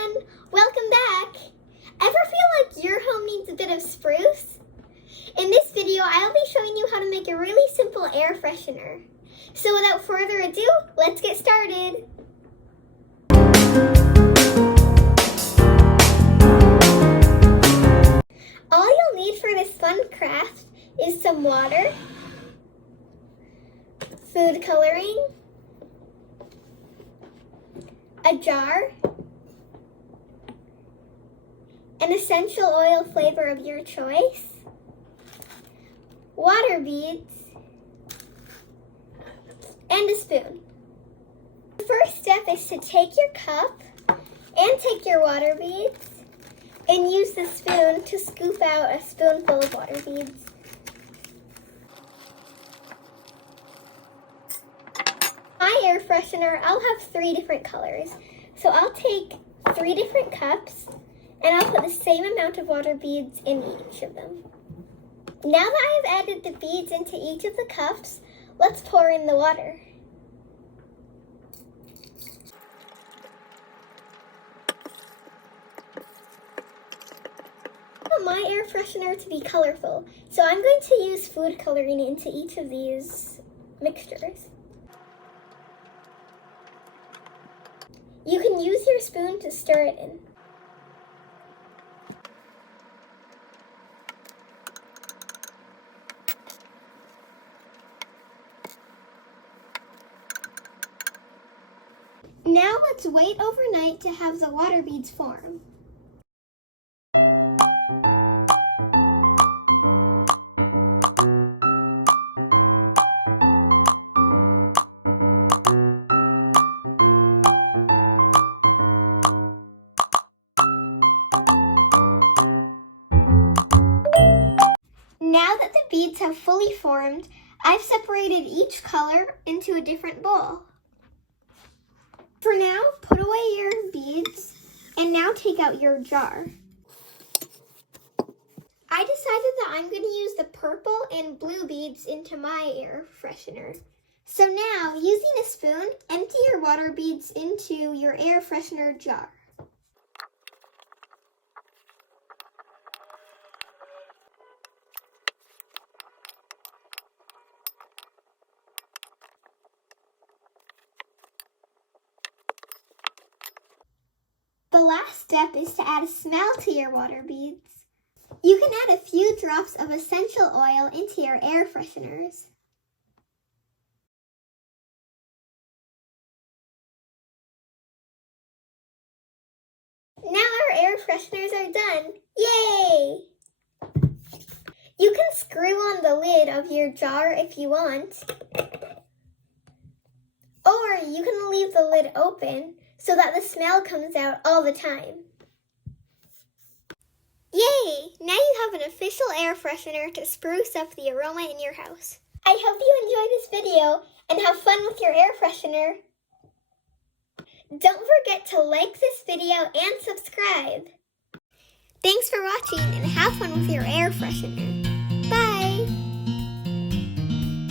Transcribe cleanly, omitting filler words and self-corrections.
everyone! Welcome back! Ever feel like your home needs a bit of spruce? In this video, I'll be showing you how to make a really simple air freshener. So without further ado, let's get started! All you'll need for this fun craft is some water, food coloring, a jar, an essential oil flavor of your choice, water beads, and a spoon. The first step is to take your cup and take your water beads and use the spoon to scoop out a spoonful of water beads. My air freshener, I'll have 3 different colors. So I'll take 3 different cups and I'll put the same amount of water beads in each of them. Now that I've added the beads into each of the cups, let's pour in the water. I want my air freshener to be colorful, so I'm going to use food coloring into each of these mixtures. You can use your spoon to stir it in. Now let's wait overnight to have the water beads form. Now that the beads have fully formed, I've separated each color into a different bowl. For now, put away your beads and now take out your jar. I decided that I'm going to use the purple and blue beads into my air freshener. So now, using a spoon, empty your water beads into your air freshener jar. The last step is to add a smell to your water beads. You can add a few drops of essential oil into your air fresheners. Now our air fresheners are done. Yay! You can screw on the lid of your jar if you want. Or you can leave the lid open so that the smell comes out all the time. Yay! Now you have an official air freshener to spruce up the aroma in your house. I hope you enjoyed this video and have fun with your air freshener. Don't forget to like this video and subscribe. Thanks for watching and have fun with your air freshener.